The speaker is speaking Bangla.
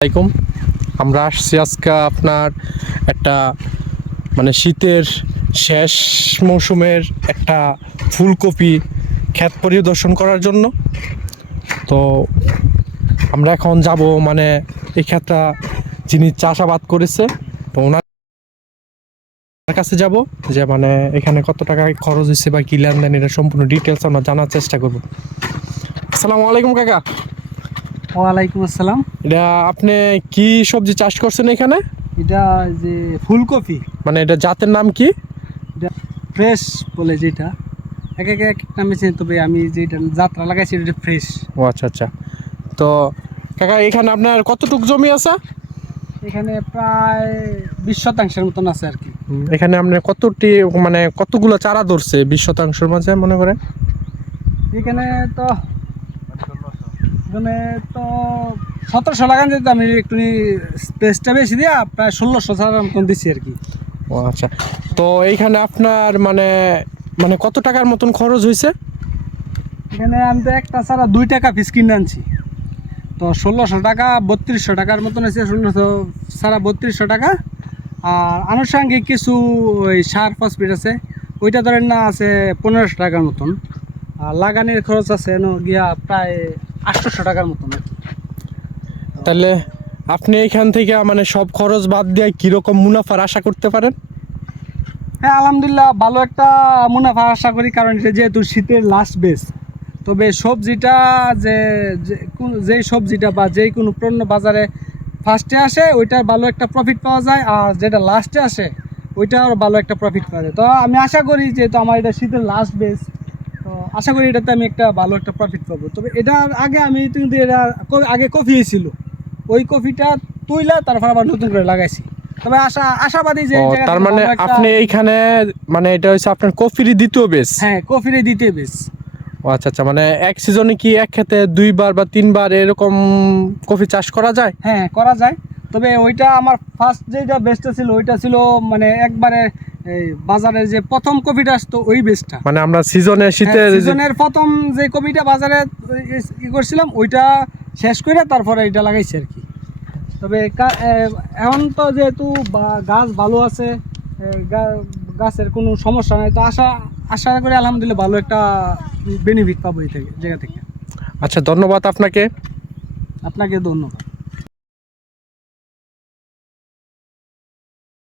আসসালামাইকুম। আমরা আসছি আজকে আপনার একটা মানে শীতের শেষ মৌসুমের একটা ফুলকপি ক্ষেত পরিদর্শন করার জন্য। তো আমরা এখন যাব মানে এই ক্ষেতটা যিনি চাষাবাদ করেছে, তো ওনার কাছে যাব যে মানে এখানে কত টাকা খরচ হয়েছে বা কি লেনদেন, এটা সম্পূর্ণ ডিটেলস আমরা জানার চেষ্টা করব। আসসালামু আলাইকুম কাকা। ওয়ালাইকুম আসসালাম। এটা আপনি কি সবজি চাষ করছেন এখানে? এটা যে ফুলকপি, মানে এটা জাতের নাম কি? এটা ফ্রেশ বলে যেটা, এক এক এক নামে চিনি, তবে আমি যেটা যাত্রা লাগাইছি এটা ফ্রেশ। ও আচ্ছা আচ্ছা। তো কাকা এখানে আপনার কতটুকু জমি আছে? এখানে প্রায় 20% মতন আছে আর কি। এখানে আপনার কতটি মানে কতগুলো চারা ধরছে 20%-র মাঝে মনে করেন? এখানে তো এখানে তো 1700 লাগান যেত, আমি একটু স্পেসটা বেশি দিয়া প্রায় 1600 চারার মতন দিচ্ছি আর কি। ও আচ্ছা। তো এইখানে আপনার মানে মানে কত টাকার মতন খরচ হয়েছে? এখানে আমি তো একটা চারা 2 টাকা পিস কিনে আনছি, তো 1600 টাকা 3200 টাকার মতন হয়েছে। 1600 সারা 3200 টাকা। আর আনুষঙ্গিক কিছু ওই সার ফসফেট আছে, ওইটা ধরেন না আছে 1500 টাকার মতন। আর লাগানির খরচ আছে গিয়া প্রায় 800 টাকার মতন আর কি। তাহলে আপনি এইখান থেকে মানে সব খরচ বাদ দিয়ে কীরকম মুনাফার আশা করতে পারেন? হ্যাঁ, আলহামদুলিল্লাহ ভালো একটা মুনাফা আশা করি, কারণ এটা যেহেতু শীতের লাস্ট বেস। তবে সবজিটা যেই সবজিটা বা যেই কোনো পণ্য বাজারে ফার্স্টে আসে ওইটার ভালো একটা প্রফিট পাওয়া যায়, আর যেটা লাস্টে আসে ওইটার ভালো একটা প্রফিট পাওয়া যায়। তো আমি আশা করি যেহেতু আমার এটা শীতের লাস্ট বেস, তো আশা করি এটাতে আমি একটা ভালো একটা প্রফিট পাবো। তবে এটার আগে আমি কিন্তু এটা আগে কফি ছিল, ওই কফিটা তুইলা তারপর আবার নতুন করে লাগাইছি। তবে আশাবাদী যে তার মানে আপনি এইখানে মানে এটা হচ্ছে আপনার কফিরই দ্বিতীয় বেস? হ্যাঁ, কফির দ্বিতীয় বেস। ও আচ্ছা আচ্ছা। মানে এক সিজনে কি এক ক্ষেতে 2বার বা 3বার এরকম কফি চাষ করা যায়? হ্যাঁ, করা যায়। তবে ওইটা আমার ফার্স্ট যেটা বেস্টটা ছিল ওইটা ছিল মানে একবারে এই বাজারে যে প্রথম কফিটা আসতো ওই বেস্টটা, মানে আমরা সিজনে শীতের সিজনের প্রথম যে কফিটা বাজারে ই করছিলাম ওইটা শেষ করে তারপরে এটা লাগাইছি আর কি। তবে এখন তো যেহেতু গাছ ভালো আছে, গাছের কোনো সমস্যা নাই, তো আশা করি আলহামদুলিল্লাহ ভালো একটা বেনিফিট পাবো এই জায়গা থেকে। আচ্ছা, ধন্যবাদ আপনাকে। আপনাকে ধন্যবাদ।